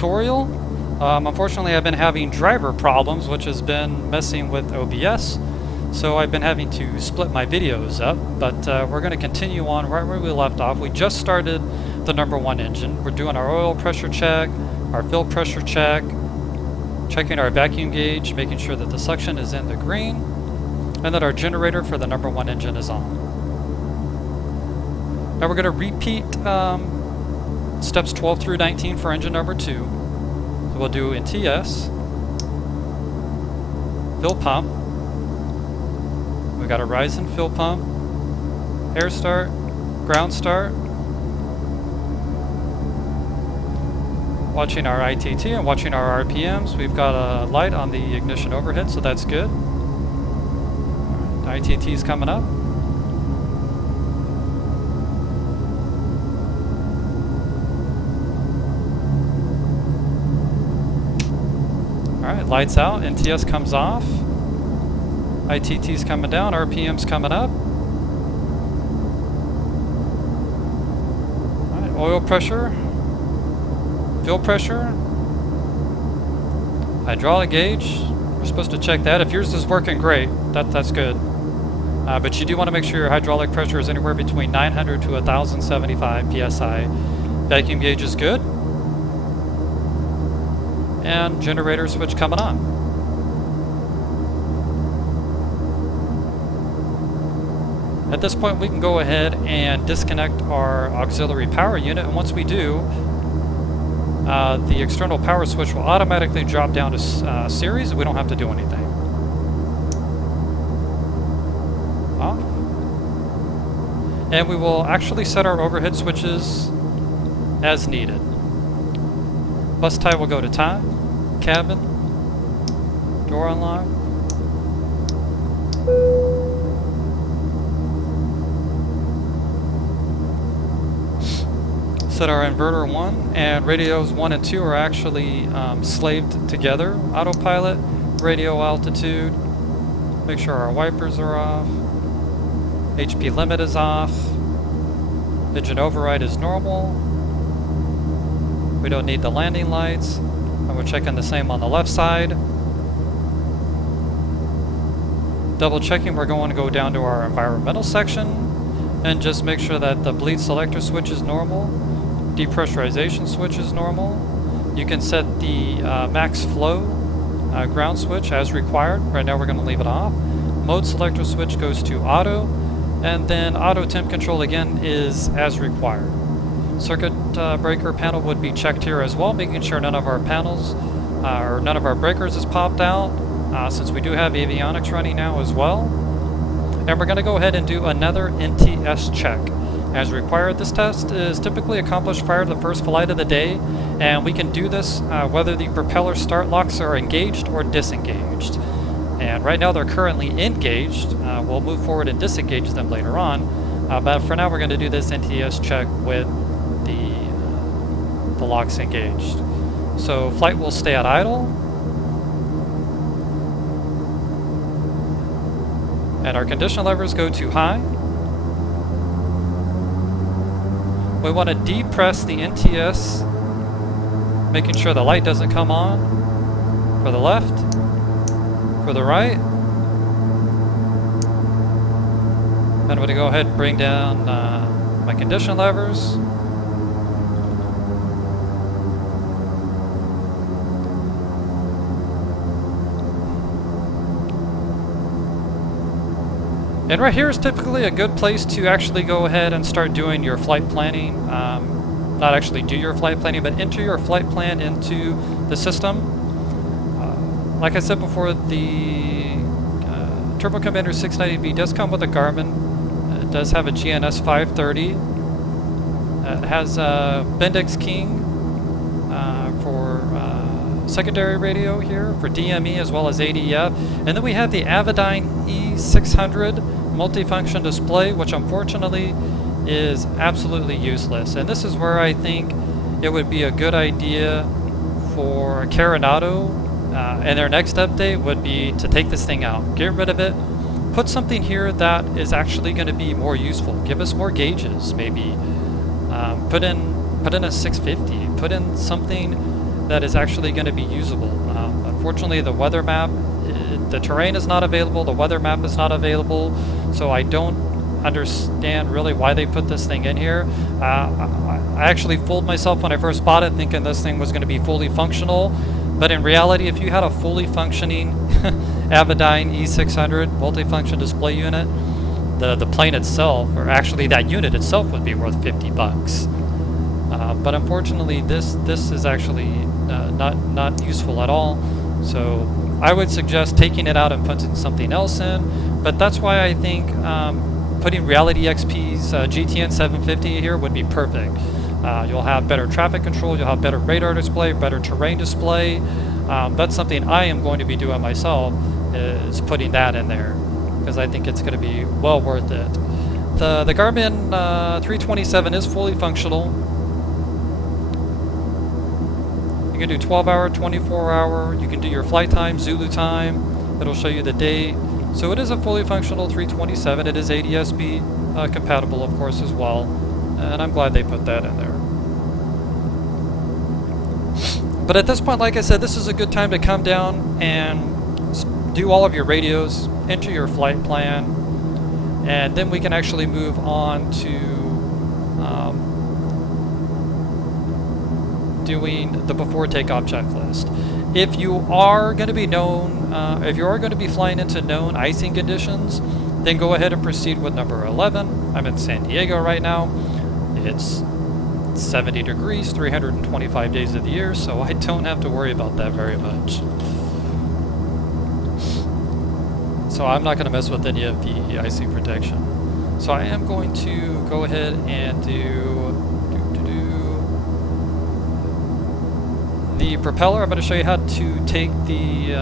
tutorial. Unfortunately, I've been having driver problems, which has been messing with OBS, so I've been having to split my videos up, but we're going to continue on right where we left off. We just started the #1 engine. We're doing our oil pressure check, our fuel pressure check, checking our vacuum gauge, making sure that the suction is in the green, and that our generator for the #1 engine is on. Now we're going to repeat steps 12 through 19 for engine #2. So we'll do NTS, fill pump. We got a rise in fill pump, air start, ground start. Watching our ITT and watching our RPMs. We've got a light on the ignition overhead, so that's good. ITT's coming up. Alright, lights out, NTS comes off. ITT's coming down, RPM's coming up. Alright, oil pressure. Fuel pressure, hydraulic gauge, we're supposed to check that. If yours is working great, that's good. But you do want to make sure your hydraulic pressure is anywhere between 900 to 1075 psi. Vacuum gauge is good. And generator switch coming on. At this point we can go ahead and disconnect our auxiliary power unit, and once we do, the external power switch will automatically drop down to series. We don't have to do anything. Off. And we will actually set our overhead switches as needed. Bus tie will go to time, cabin, door unlock. Set our inverter 1, and radios 1 and 2 are actually slaved together. Autopilot, radio altitude, make sure our wipers are off, HP limit is off, engine override is normal, we don't need the landing lights, and we're checking the same on the left side. Double checking, we're going to go down to our environmental section and just make sure that the bleed selector switch is normal. Depressurization switch is normal. You can set the max flow ground switch as required. Right now we're going to leave it off. Mode selector switch goes to auto, and then auto temp control again is as required. Circuit breaker panel would be checked here as well, making sure none of our panels or none of our breakers is popped out, since we do have avionics running now as well. And we're going to go ahead and do another NTS check. As required, this test is typically accomplished prior to the first flight of the day, and we can do this whether the propeller start locks are engaged or disengaged. And right now they're currently engaged. We'll move forward and disengage them later on, but for now we're going to do this NTS check with the locks engaged. So flight will stay at idle, and our condition levers go to high. We want to depress the NTS, making sure the light doesn't come on for the left, for the right. Then I'm going to go ahead and bring down my condition levers. And right here is typically a good place to actually go ahead and start doing your flight planning. Not actually do your flight planning, but enter your flight plan into the system. Like I said before, the Turbo Commander 690B does come with a Garmin. It does have a GNS 530. It has a Bendix King for secondary radio here for DME as well as ADF. And then we have the Avidyne E600 multifunction display, which unfortunately is absolutely useless. And this is where I think it would be a good idea for Carenado and their next update would be to take this thing out, get rid of it, put something here that is actually going to be more useful. Give us more gauges, maybe put in a 650, put in something that is actually going to be usable. Unfortunately, the weather map, the terrain is not available, the weather map is not available, so I don't understand really why they put this thing in here. I actually fooled myself when I first bought it thinking this thing was going to be fully functional, but in reality, if you had a fully functioning Avidyne E600 multifunction display unit, the plane itself, or actually that unit itself, would be worth $50. But unfortunately, this is actually not useful at all. So I would suggest taking it out and putting something else in. But that's why I think putting Reality XP's GTN 750 here would be perfect. You'll have better traffic control, you'll have better radar display, better terrain display. That's something I am going to be doing myself, is putting that in there, because I think it's going to be well worth it. The Garmin 327 is fully functional. You can do 12-hour, 24-hour, you can do your flight time, Zulu time, it'll show you the date. So it is a fully functional 327. It is ADS-B compatible, of course, as well. And I'm glad they put that in there. But at this point, like I said, this is a good time to come down and do all of your radios, enter your flight plan, and then we can actually move on to doing the before takeoff checklist. If you are going to be flying into known icing conditions, then go ahead and proceed with number 11. I'm in San Diego right now. It's 70 degrees, 325 days of the year, so I don't have to worry about that very much. So I'm not going to mess with any of the icing protection. So I am going to go ahead and do the propeller. I'm going to show you how to take the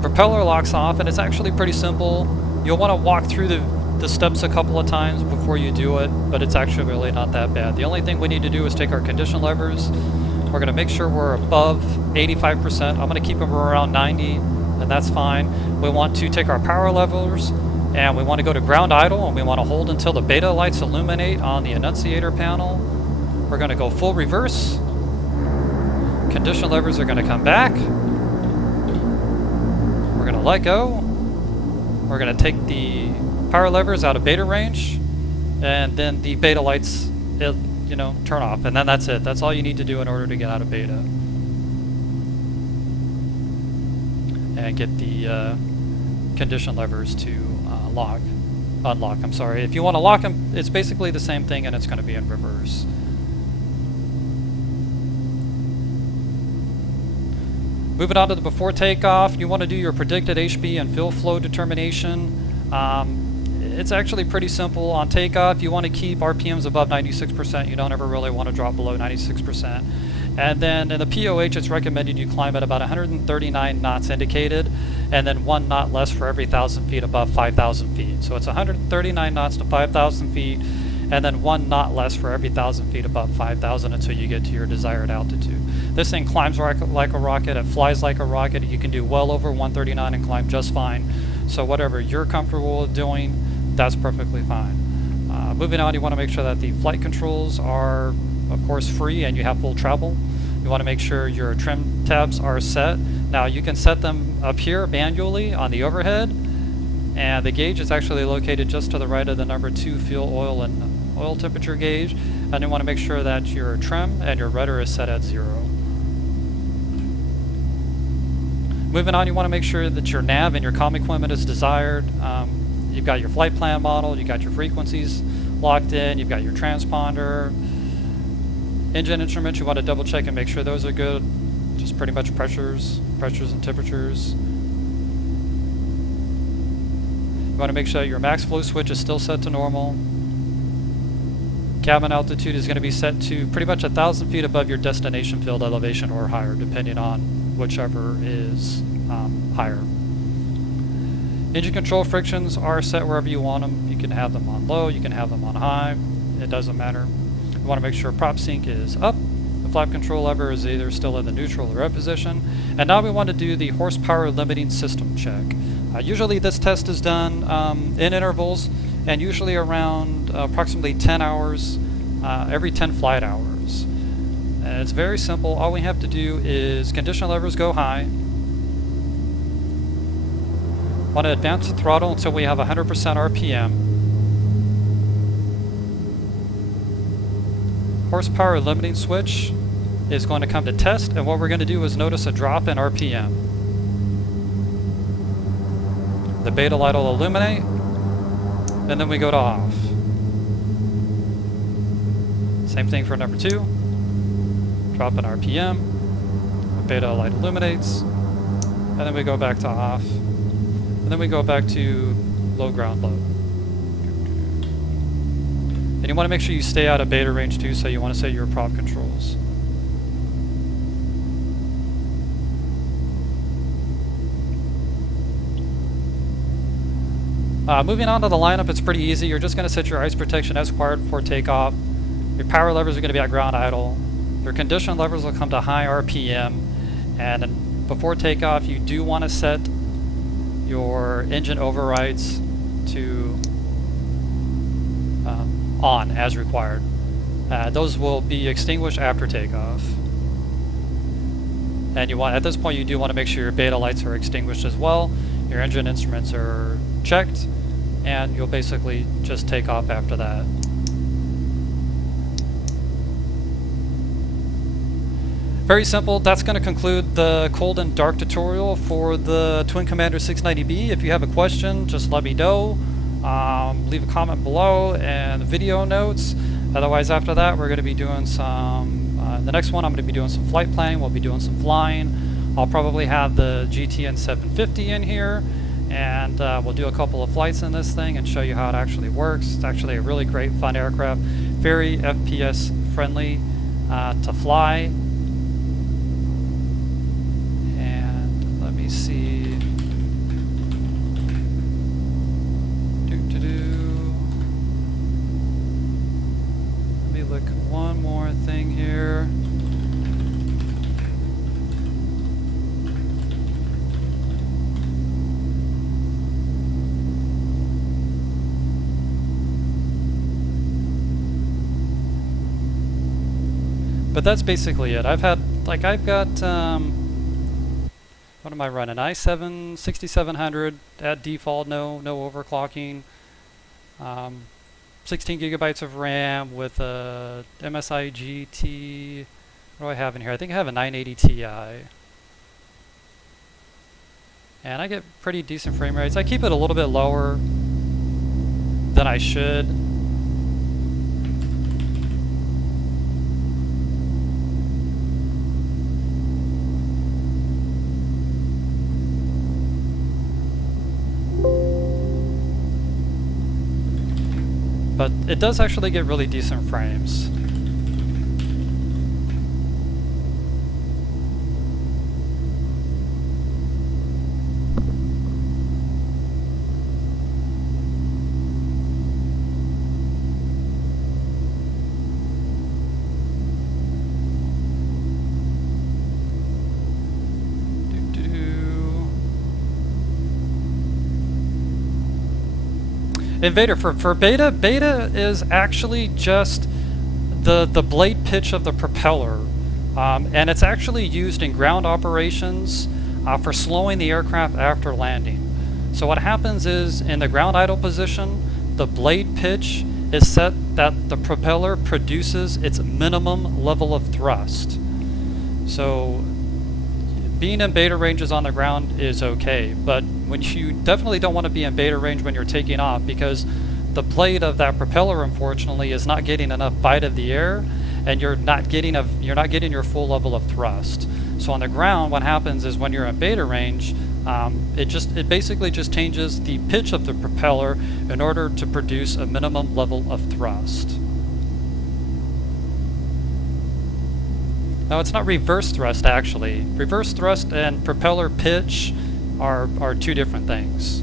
propeller locks off, and it's actually pretty simple. You'll want to walk through the steps a couple of times before you do it, but it's actually really not that bad. The only thing we need to do is take our condition levers. We're going to make sure we're above 85%. I'm going to keep them around 90, and that's fine. We want to take our power levers, and we want to go to ground idle, and we want to hold until the beta lights illuminate on the annunciator panel. We're going to go full reverse. Condition levers are going to come back. We're going to let go. We're going to take the power levers out of beta range, and then the beta lights, turn off, and then that's it. That's all you need to do in order to get out of beta and get the condition levers to unlock. I'm sorry. If you want to lock them, it's basically the same thing, and it's going to be in reverse. Moving on to the before takeoff, you want to do your predicted HB and fuel flow determination. It's actually pretty simple. On takeoff, you want to keep RPMs above 96%. You don't ever really want to drop below 96%. And then in the POH, it's recommended you climb at about 139 knots indicated, and then 1 knot less for every 1,000 feet above 5,000 feet. So it's 139 knots to 5,000 feet, and then 1 knot less for every 1,000 feet above 5,000 until you get to your desired altitude. This thing climbs like a rocket, it flies like a rocket. You can do well over 139 and climb just fine. So whatever you're comfortable with doing, that's perfectly fine. Moving on, you want to make sure that the flight controls are, of course, free and you have full travel. You want to make sure your trim tabs are set. Now you can set them up here manually on the overhead, and the gauge is actually located just to the right of the number 2 fuel, oil, and oil temperature gauge. And you want to make sure that your trim and your rudder is set at 0. Moving on, you want to make sure that your nav and your comm equipment is desired. You've got your flight plan model, you've got your frequencies locked in, you've got your transponder. Engine instruments, you want to double check and make sure those are good. Just pretty much pressures and temperatures. You want to make sure your max flow switch is still set to normal. Cabin altitude is going to be set to pretty much 1,000 feet above your destination field elevation or higher, depending on whichever is higher. Engine control frictions are set wherever you want them. You can have them on low, you can have them on high, it doesn't matter. You want to make sure prop sync is up. The flap control lever is either still in the neutral or red position. And now we want to do the horsepower limiting system check. Usually this test is done in intervals, and usually around approximately 10 hours every 10 flight hours. And it's very simple. All we have to do is condition levers go high. Want to advance the throttle until we have 100% RPM. Horsepower limiting switch is going to come to test, and what we're going to do is notice a drop in RPM. The beta light will illuminate, and then we go to off. Same thing for number 2. Drop in RPM, the beta light illuminates, and then we go back to off. And then we go back to low ground low. And you want to make sure you stay out of beta range too, so you want to set your prop controls. Moving on to the lineup, it's pretty easy. You're just going to set your ice protection as required before takeoff. Your power levers are going to be at ground idle. Your condition levers will come to high RPM. And before takeoff, you do want to set your engine overrides to on as required. Those will be extinguished after takeoff. And you want, at this point, you do want to make sure your beta lights are extinguished as well. Your engine instruments are checked, and you'll basically just take off after that. Very simple. That's going to conclude the cold and dark tutorial for the Twin Commander 690B. If you have a question, just let me know. Leave a comment below and video notes. Otherwise, after that, we're going to be doing some... the next one, I'm going to be doing some flight planning. We'll be doing some flying. I'll probably have the GTN 750 in here, and we'll do a couple of flights in this thing and show you how it actually works. It's actually a really great, fun aircraft. Very FPS friendly to fly. See. Let me look one more thing here. But that's basically it. I've got what am I running? i7 6700 at default, no overclocking. 16 gigabytes of RAM with a MSI GT. What do I have in here? I think I have a 980 Ti. And I get pretty decent frame rates. I keep it a little bit lower than I should. But it does actually get really decent frames. Invader, for beta is actually just the blade pitch of the propeller, and it's actually used in ground operations for slowing the aircraft after landing. So what happens is, in the ground idle position, the blade pitch is set that the propeller produces its minimum level of thrust. So being in beta ranges on the ground is okay, but when you definitely don't want to be in beta range when you're taking off, because the blade of that propeller, unfortunately, is not getting enough bite of the air, and you're not getting your full level of thrust. So on the ground, what happens is, when you're in beta range, it basically just changes the pitch of the propeller in order to produce a minimum level of thrust. No, it's not reverse thrust, actually. Reverse thrust and propeller pitch are two different things.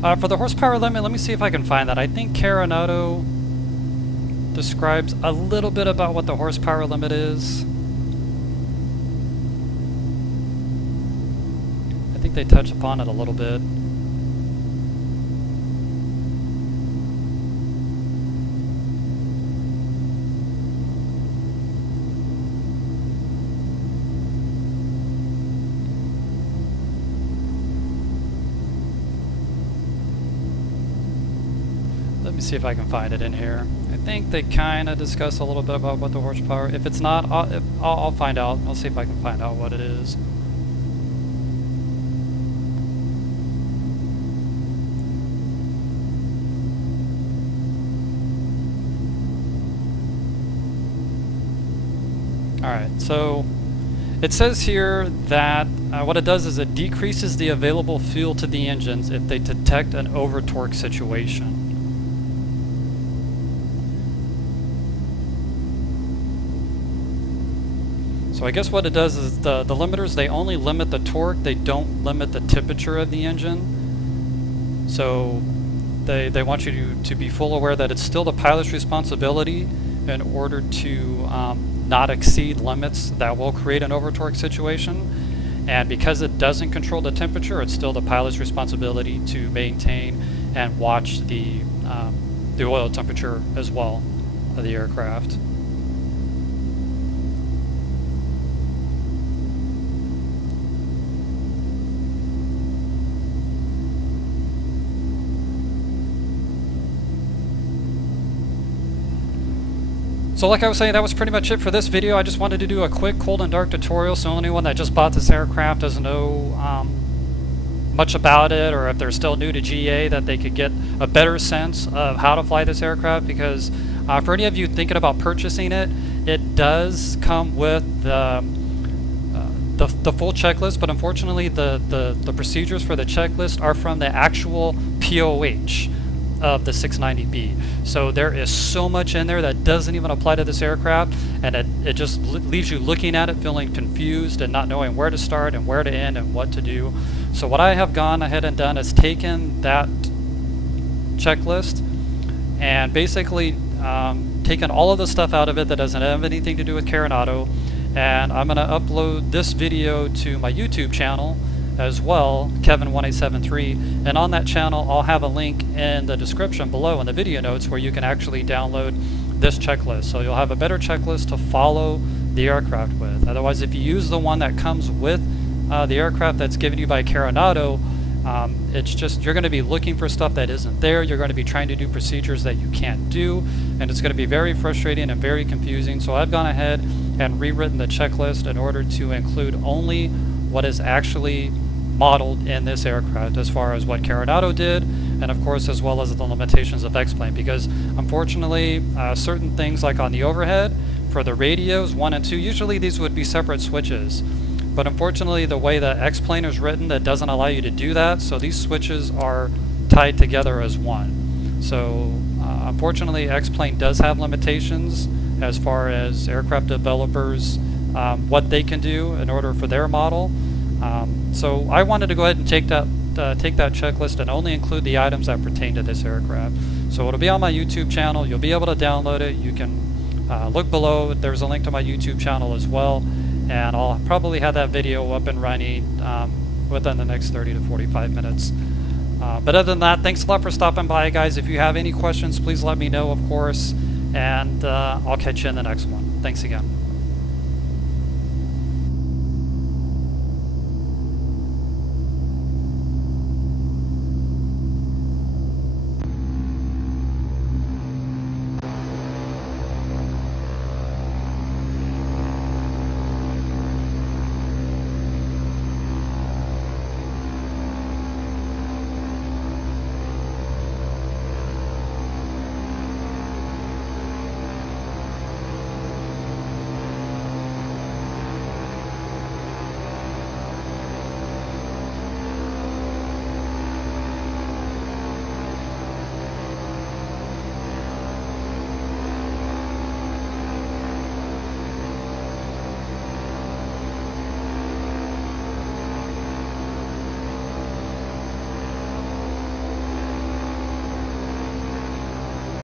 For the horsepower limit, let me see if I can find that. I think Carenado describes a little bit about what the horsepower limit is. I think they touch upon it a little bit. Let me see if I can find it in here. I think they kind of discuss a little bit about what the horsepower. If it's not, I'll find out. I'll see if I can find out what it is. Alright, so it says here that what it does is it decreases the available fuel to the engines if they detect an over-torque situation. So I guess what it does is the limiters, they only limit the torque, they don't limit the temperature of the engine. So they want you to be full aware that it's still the pilot's responsibility in order to not exceed limits that will create an over-torque situation. And because it doesn't control the temperature, it's still the pilot's responsibility to maintain and watch the oil temperature as well of the aircraft. So like I was saying, that was pretty much it for this video. I just wanted to do a quick cold and dark tutorial so anyone that just bought this aircraft doesn't know much about it, or if they're still new to GA, that they could get a better sense of how to fly this aircraft. Because for any of you thinking about purchasing it, it does come with the full checklist, but unfortunately the procedures for the checklist are from the actual POH of the 690B. So there is so much in there that doesn't even apply to this aircraft, and it just leaves you looking at it feeling confused and not knowing where to start and where to end and what to do. So what I have gone ahead and done is taken that checklist and basically taken all of the stuff out of it that doesn't have anything to do with Carenado, and I'm going to upload this video to my YouTube channel as well, Kevin1873, and on that channel I'll have a link in the description below in the video notes where you can actually download this checklist. So you'll have a better checklist to follow the aircraft with. Otherwise, if you use the one that comes with the aircraft that's given you by Carenado, it's just, you're going to be looking for stuff that isn't there. You're going to be trying to do procedures that you can't do, and it's going to be very frustrating and very confusing. So I've gone ahead and rewritten the checklist in order to include only what is actually modeled in this aircraft, as far as what Carenado did, and of course as well as the limitations of X-Plane, because unfortunately certain things like on the overhead for the radios 1 and 2, usually these would be separate switches, but unfortunately the way that X-Plane is written, that doesn't allow you to do that, so these switches are tied together as one. So unfortunately X-Plane does have limitations as far as aircraft developers, what they can do in order for their model. So I wanted to go ahead and take that checklist and only include the items that pertain to this aircraft. So it'll be on my YouTube channel. You'll be able to download it. You can look below. There's a link to my YouTube channel as well, and I'll probably have that video up and running within the next 30 to 45 minutes. But other than that, thanks a lot for stopping by, guys. If you have any questions, please let me know, of course, and I'll catch you in the next one. Thanks again.